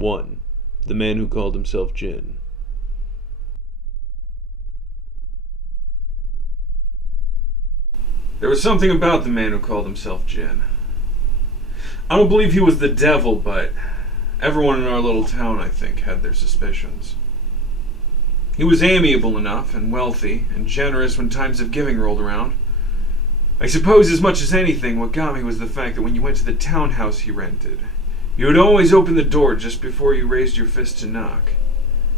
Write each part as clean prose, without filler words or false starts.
1. The man who called himself Jin. There was something about the man who called himself Jin. I don't believe he was the devil, but everyone in our little town, I think, had their suspicions. He was amiable enough and wealthy and generous when times of giving rolled around. I suppose as much as anything, what got me was the fact that when you went to the townhouse he rented, you would always open the door just before you raised your fist to knock,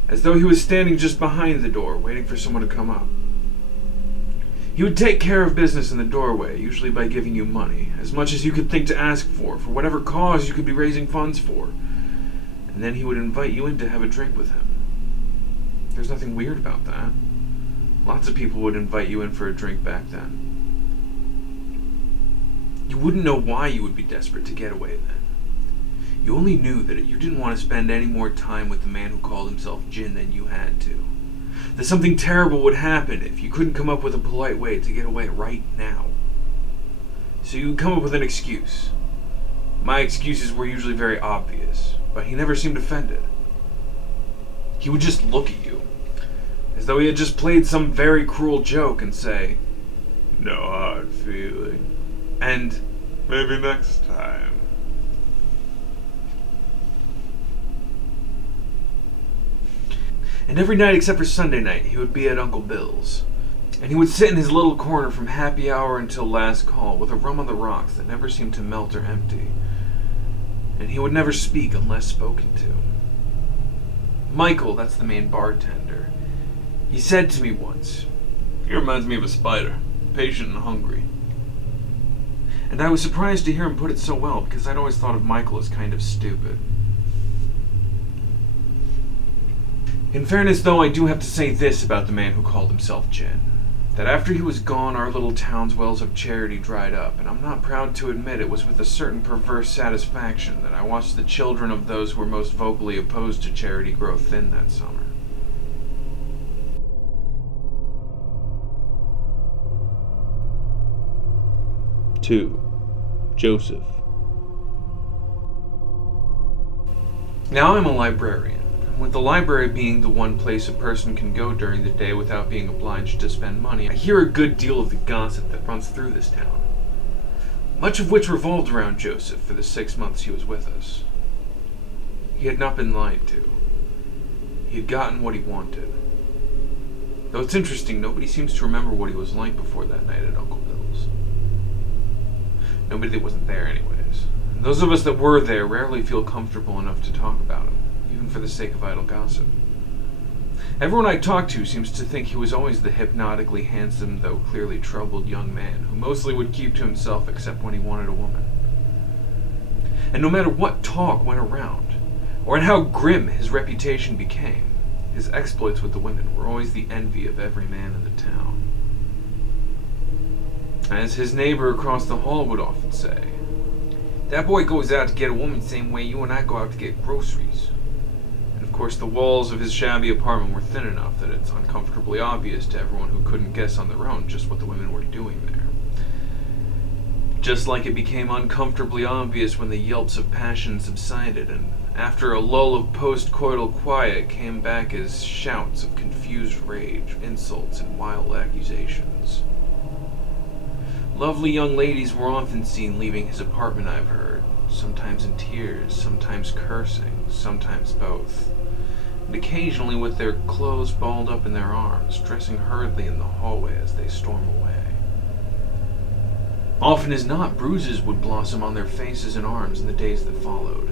as though he was standing just behind the door, waiting for someone to come up. He would take care of business in the doorway, usually by giving you money, as much as you could think to ask for whatever cause you could be raising funds for. And then he would invite you in to have a drink with him. There's nothing weird about that. Lots of people would invite you in for a drink back then. You wouldn't know why you would be desperate to get away then. You only knew that you didn't want to spend any more time with the man who called himself Jin than you had to. That something terrible would happen if you couldn't come up with a polite way to get away right now. So you would come up with an excuse. My excuses were usually very obvious, but he never seemed offended. He would just look at you, as though he had just played some very cruel joke, and say, "No hard feeling," and "maybe next time." And every night except for Sunday night, he would be at Uncle Bill's. And he would sit in his little corner from happy hour until last call, with a rum on the rocks that never seemed to melt or empty. And he would never speak unless spoken to. Michael, that's the main bartender, he said to me once, "He reminds me of a spider, patient and hungry." And I was surprised to hear him put it so well, because I'd always thought of Michael as kind of stupid. In fairness, though, I do have to say this about the man who called himself Jin, that after he was gone, our little town's wells of charity dried up, and I'm not proud to admit it was with a certain perverse satisfaction that I watched the children of those who were most vocally opposed to charity grow thin that summer. Two. Joseph. Now I'm a librarian. With the library being the one place a person can go during the day without being obliged to spend money, I hear a good deal of the gossip that runs through this town, much of which revolved around Joseph for the 6 months he was with us. He had not been lied to. He had gotten what he wanted. Though it's interesting, nobody seems to remember what he was like before that night at Uncle Bill's. Nobody that wasn't there anyways. And those of us that were there rarely feel comfortable enough to talk about him, even for the sake of idle gossip. Everyone I talked to seems to think he was always the hypnotically handsome, though clearly troubled young man who mostly would keep to himself except when he wanted a woman. And no matter what talk went around, or in how grim his reputation became, his exploits with the women were always the envy of every man in the town. As his neighbor across the hall would often say, "That boy goes out to get a woman the same way you and I go out to get groceries." Of course, the walls of his shabby apartment were thin enough that it's uncomfortably obvious to everyone who couldn't guess on their own just what the women were doing there. Just like it became uncomfortably obvious when the yelps of passion subsided, and after a lull of post-coital quiet came back as shouts of confused rage, insults, and wild accusations. Lovely young ladies were often seen leaving his apartment, I've heard, sometimes in tears, sometimes cursing, sometimes both. And occasionally with their clothes balled up in their arms, dressing hurriedly in the hallway as they storm away. Often as not, bruises would blossom on their faces and arms in the days that followed.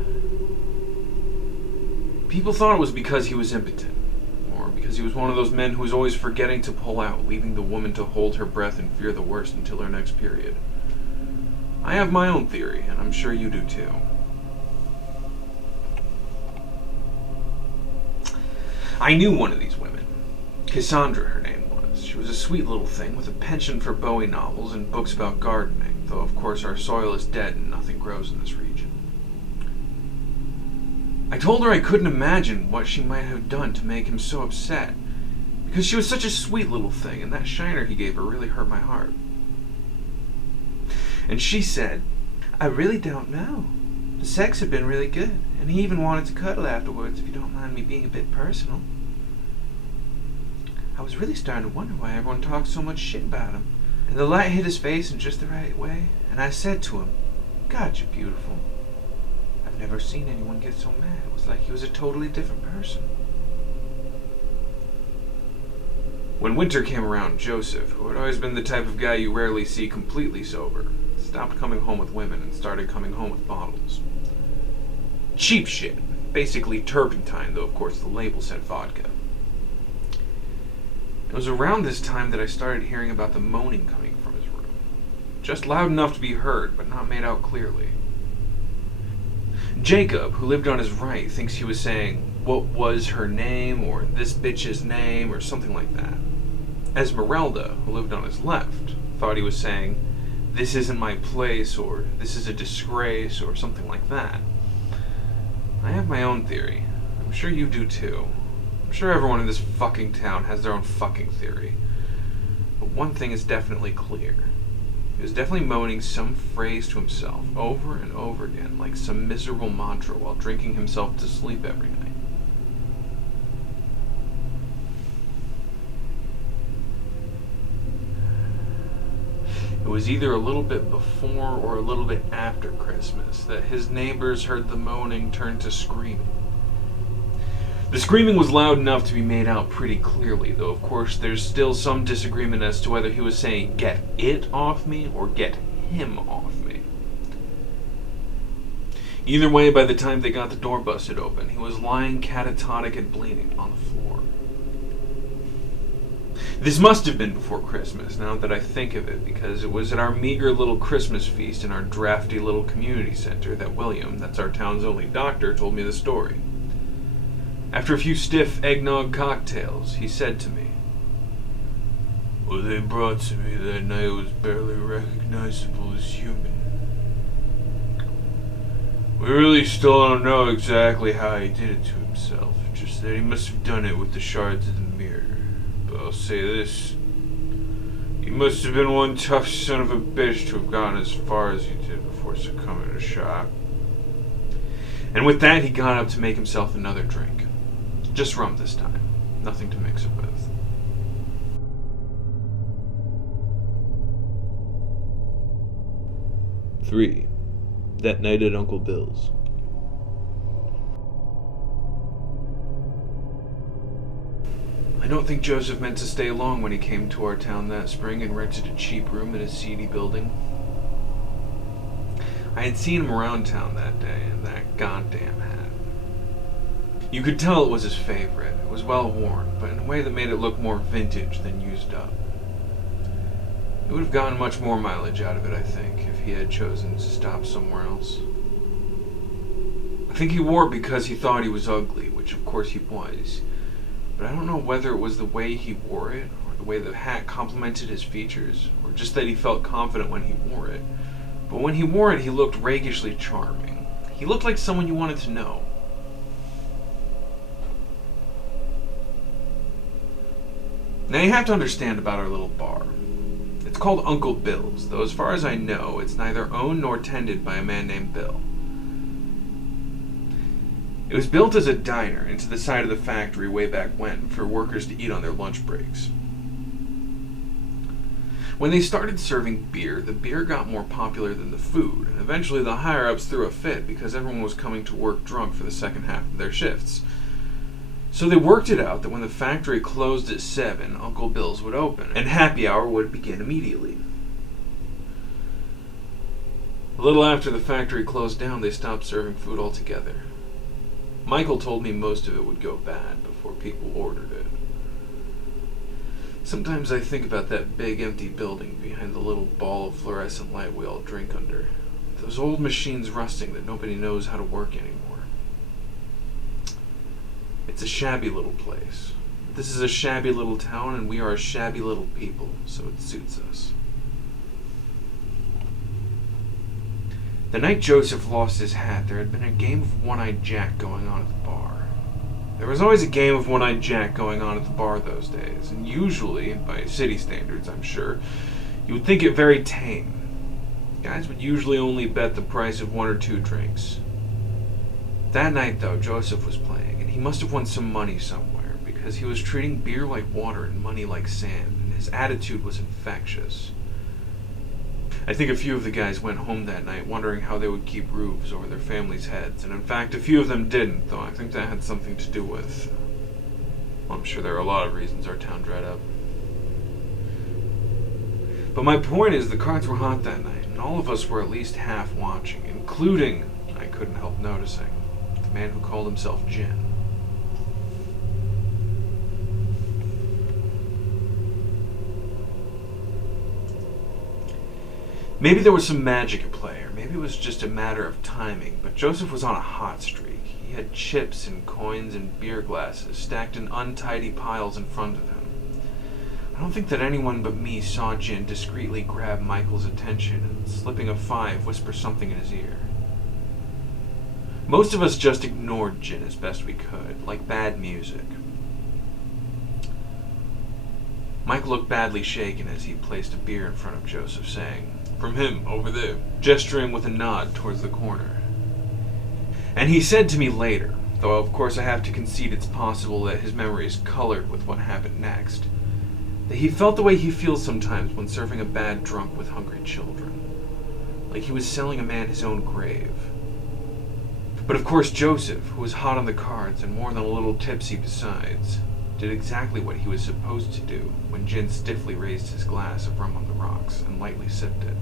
People thought it was because he was impotent, or because he was one of those men who was always forgetting to pull out, leaving the woman to hold her breath and fear the worst until her next period. I have my own theory, and I'm sure you do too. I knew one of these women. Cassandra, her name was. She was a sweet little thing with a penchant for Bowie novels and books about gardening, though of course our soil is dead and nothing grows in this region. I told her I couldn't imagine what she might have done to make him so upset, because she was such a sweet little thing, and that shiner he gave her really hurt my heart. And she said, "I really don't know. The sex had been really good, and he even wanted to cuddle afterwards, if you don't mind me being a bit personal. I was really starting to wonder why everyone talked so much shit about him. And the light hit his face in just the right way, and I said to him, "God, you're beautiful." I've never seen anyone get so mad. It was like he was a totally different person. When winter came around, Joseph, who had always been the type of guy you rarely see completely sober, stopped coming home with women and started coming home with bottles. Cheap shit. Basically turpentine, though of course the label said vodka. It was around this time that I started hearing about the moaning coming from his room. Just loud enough to be heard, but not made out clearly. Jacob, who lived on his right, thinks he was saying, "What was her name?" or "this bitch's name," or something like that. Esmeralda, who lived on his left, thought he was saying, "This isn't my place," or "This is a disgrace," or something like that. I have my own theory. I'm sure you do too. I'm sure everyone in this fucking town has their own fucking theory. But one thing is definitely clear. He was definitely moaning some phrase to himself over and over again, like some miserable mantra while drinking himself to sleep every night. It was either a little bit before or a little bit after Christmas that his neighbors heard the moaning turn to screaming. The screaming was loud enough to be made out pretty clearly, though of course there's still some disagreement as to whether he was saying "get it off me" or "get him off me." Either way, by the time they got the door busted open, he was lying catatonic and bleeding on the floor. This must have been before Christmas, now that I think of it, because it was at our meager little Christmas feast in our drafty little community center that William, that's our town's only doctor, told me the story. After a few stiff eggnog cocktails, he said to me, "What they brought to me that night was barely recognizable as human. We really still don't know exactly how he did it to himself, just that he must have done it with the shards of the mirror. But I'll say this, he must have been one tough son of a bitch to have gotten as far as he did before succumbing to shock." And with that, he got up to make himself another drink. Just rum this time. Nothing to mix it with. Three. That night at Uncle Bill's. I don't think Joseph meant to stay long when he came to our town that spring and rented a cheap room in a seedy building. I had seen him around town that day in that goddamn hat. You could tell it was his favorite. It was well worn, but in a way that made it look more vintage than used up. He would have gotten much more mileage out of it, I think, if he had chosen to stop somewhere else. I think he wore it because he thought he was ugly, which of course he was. But I don't know whether it was the way he wore it, or the way the hat complemented his features, or just that he felt confident when he wore it. But when he wore it, he looked rakishly charming. He looked like someone you wanted to know. Now you have to understand about our little bar. It's called Uncle Bill's, though as far as I know, it's neither owned nor tended by a man named Bill. It was built as a diner into the side of the factory way back when, for workers to eat on their lunch breaks. When they started serving beer, the beer got more popular than the food, and eventually the higher-ups threw a fit because everyone was coming to work drunk for the second half of their shifts. So they worked it out that when the factory closed at 7, Uncle Bill's would open, and happy hour would begin immediately. A little after the factory closed down, they stopped serving food altogether. Michael told me most of it would go bad before people ordered it. Sometimes I think about that big empty building behind the little ball of fluorescent light we all drink under. Those old machines rusting that nobody knows how to work anymore. It's a shabby little place. This is a shabby little town, and we are a shabby little people, so it suits us. The night Joseph lost his hat, there had been a game of One-Eyed Jack going on at the bar. There was always a game of One-Eyed Jack going on at the bar those days, and usually, by city standards I'm sure, you would think it very tame. Guys would usually only bet the price of 1 or 2 drinks. That night, though, Joseph was playing, and he must have won some money somewhere, because he was treating beer like water and money like sand, and his attitude was infectious. I think a few of the guys went home that night wondering how they would keep roofs over their families' heads, and in fact, a few of them didn't, though I think that had something to do with... Well, I'm sure there are a lot of reasons our town dried up. But my point is, the cards were hot that night, and all of us were at least half watching, including, I couldn't help noticing, the man who called himself Jin. Maybe there was some magic at play, or maybe it was just a matter of timing, but Joseph was on a hot streak. He had chips and coins and beer glasses stacked in untidy piles in front of him. I don't think that anyone but me saw Jin discreetly grab Michael's attention and, slipping a 5, whisper something in his ear. Most of us just ignored Jin as best we could, like bad music. Mike looked badly shaken as he placed a beer in front of Joseph, saying, "From him, over there," gesturing with a nod towards the corner. And he said to me later, though of course I have to concede it's possible that his memory is colored with what happened next, that he felt the way he feels sometimes when serving a bad drunk with hungry children. Like he was selling a man his own grave. But of course Joseph, who was hot on the cards and more than a little tipsy besides, did exactly what he was supposed to do when Jin stiffly raised his glass of rum on the rocks and lightly sipped it.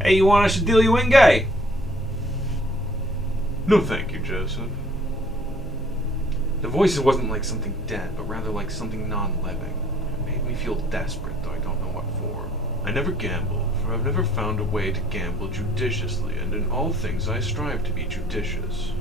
"Hey, you want us to deal you in, guy?" "No thank you, Joseph." The voice wasn't like something dead, but rather like something non-living. It made me feel desperate, though I don't know what for. "I never gamble, for I've never found a way to gamble judiciously, and in all things I strive to be judicious.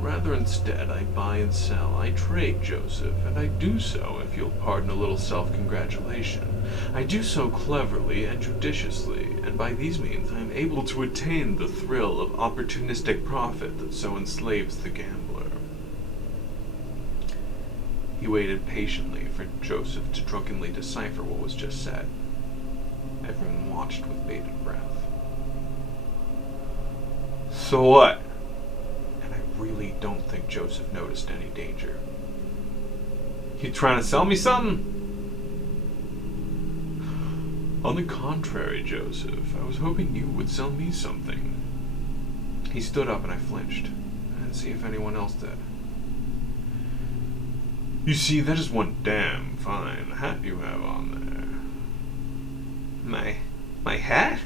Rather instead, I buy and sell, I trade, Joseph, and I do so, if you'll pardon a little self-congratulation. I do so cleverly and judiciously, and by these means I am able to attain the thrill of opportunistic profit that so enslaves the gambler." He waited patiently for Joseph to drunkenly decipher what was just said. Everyone watched with bated breath. "So what?" And I really don't think Joseph noticed any danger. "You trying to sell me something?" "On the contrary, Joseph, I was hoping you would sell me something." He stood up and I flinched. I didn't see if anyone else did. "You see, that is one damn fine hat you have on there." My hat?"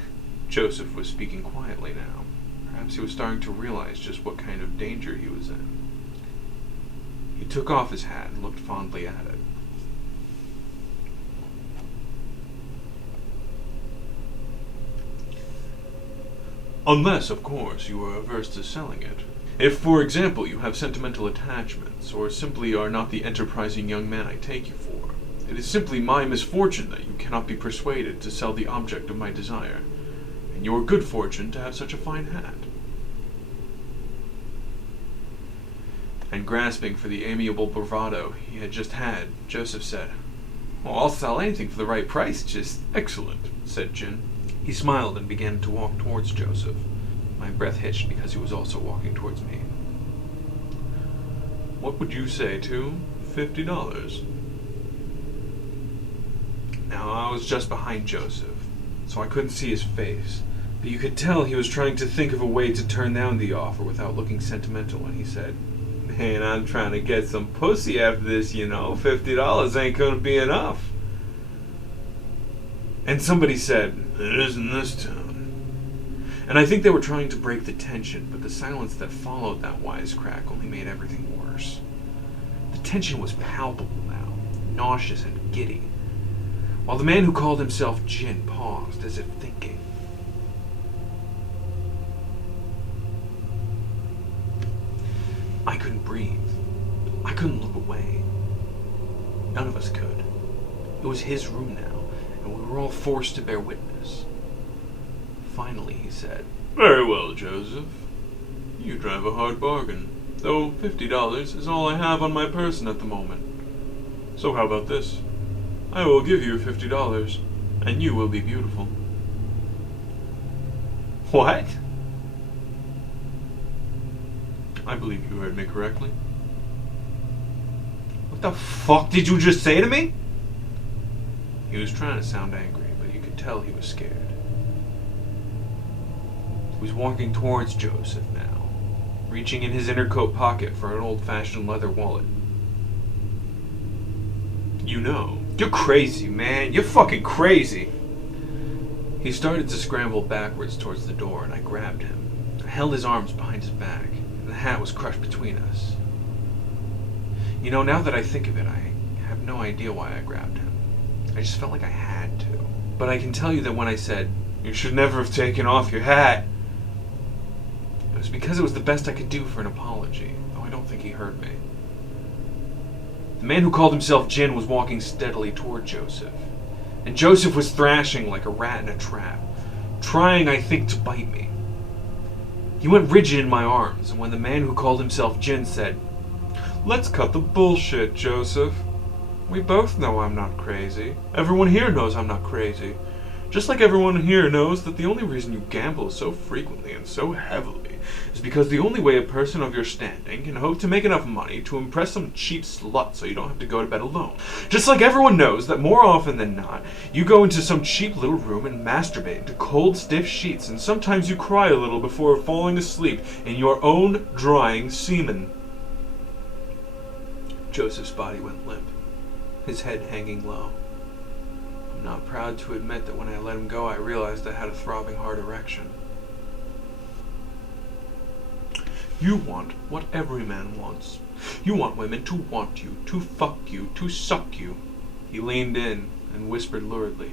Joseph was speaking quietly now. Perhaps he was starting to realize just what kind of danger he was in. He took off his hat and looked fondly at it. "Unless, of course, you are averse to selling it. If, for example, you have sentimental attachments, or simply are not the enterprising young man I take you for, it is simply my misfortune that you cannot be persuaded to sell the object of my desire, and your good fortune to have such a fine hat." And grasping for the amiable bravado he had just had, Joseph said, "Well, I'll sell anything for the right price, just..." "Excellent," said Jin. He smiled and began to walk towards Joseph. My breath hitched because he was also walking towards me. "What would you say to $50? Now, I was just behind Joseph, so I couldn't see his face, but you could tell he was trying to think of a way to turn down the offer without looking sentimental when he said, "Man, I'm trying to get some pussy after this, you know. $50 ain't gonna be enough." And somebody said, "It is in this town." And I think they were trying to break the tension, but the silence that followed that wisecrack only made everything worse. The tension was palpable now, nauseous and giddy, while the man who called himself Jin paused, as if thinking. I couldn't breathe. I couldn't look away. None of us could. It was his room now, and we were all forced to bear witness. Finally, he said, "Very well, Joseph. You drive a hard bargain, though $50 is all I have on my person at the moment. So how about this? I will give you $50, and you will be beautiful." "What?" I believe you heard me correctly. What the fuck did you just say to me? He was trying to sound angry, but you could tell he was scared. He was walking towards Joseph now, reaching in his inner coat pocket for an old-fashioned leather wallet. You know, you're crazy, man. You're fucking crazy. He started to scramble backwards towards the door, and I grabbed him. I held his arms behind his back, and the hat was crushed between us. You know, now that I think of it, I have no idea why I grabbed him. I just felt like I had to. But I can tell you that when I said, "You should never have taken off your hat," it was because it was the best I could do for an apology, though I don't think he heard me. The man who called himself Jin was walking steadily toward Joseph, and Joseph was thrashing like a rat in a trap, trying, I think, to bite me. He went rigid in my arms, and when the man who called himself Jin said, "Let's cut the bullshit, Joseph. We both know I'm not crazy. Everyone here knows I'm not crazy. Just like everyone here knows that the only reason you gamble so frequently and so heavily is because the only way a person of your standing can hope to make enough money to impress some cheap slut so you don't have to go to bed alone. Just like everyone knows that more often than not, you go into some cheap little room and masturbate into cold, stiff sheets, and sometimes you cry a little before falling asleep in your own drying semen." Joseph's body went limp, his head hanging low. I'm not proud to admit that when I let him go, I realized I had a throbbing heart erection. "You want what every man wants. You want women to want you, to fuck you, to suck you." He leaned in and whispered luridly,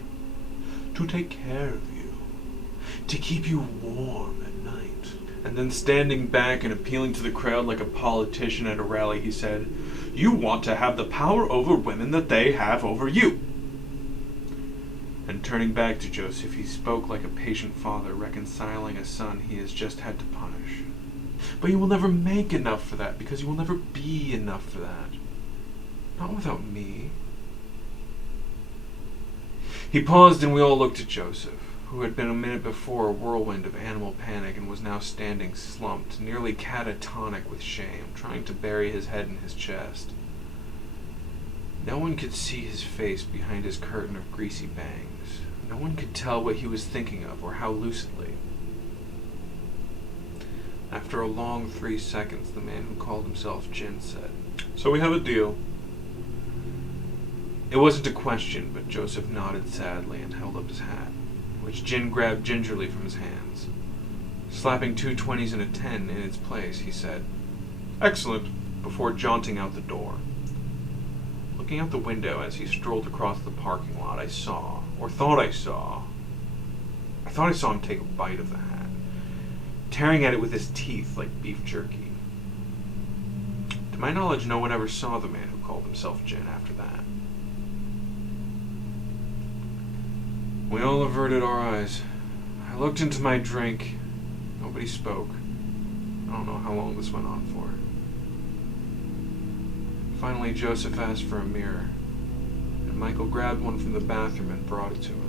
"To take care of you, to keep you warm at night." And then standing back and appealing to the crowd like a politician at a rally, he said, "You want to have the power over women that they have over you." And turning back to Joseph, he spoke like a patient father reconciling a son he has just had to punish. "But you will never make enough for that, because you will never be enough for that. Not without me." He paused and we all looked at Joseph, who had been a minute before a whirlwind of animal panic and was now standing slumped, nearly catatonic with shame, trying to bury his head in his chest. No one could see his face behind his curtain of greasy bangs. No one could tell what he was thinking of or how lucidly. After a long 3 seconds, the man who called himself Jin said, "So we have a deal." It wasn't a question, but Joseph nodded sadly and held up his hat, which Jin grabbed gingerly from his hands. Slapping 2 20s and a 10 in its place, he said, "Excellent," before jaunting out the door. Looking out the window as he strolled across the parking lot, I thought I saw him take a bite of the hat, tearing at it with his teeth like beef jerky. To my knowledge, no one ever saw the man who called himself Jin after that. We all averted our eyes. I looked into my drink. Nobody spoke. I don't know how long this went on for. Finally, Joseph asked for a mirror, and Michael grabbed one from the bathroom and brought it to him.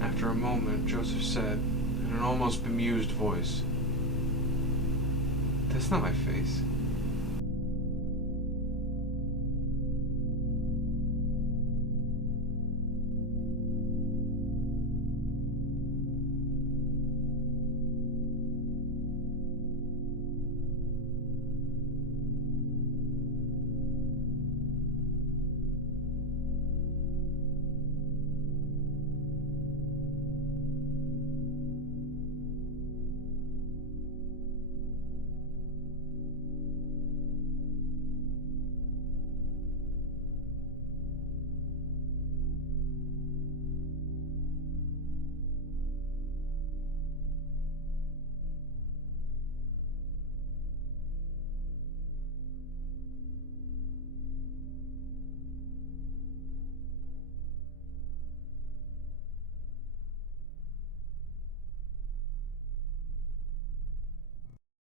After a moment, Joseph said, in an almost bemused voice, "That's not my face."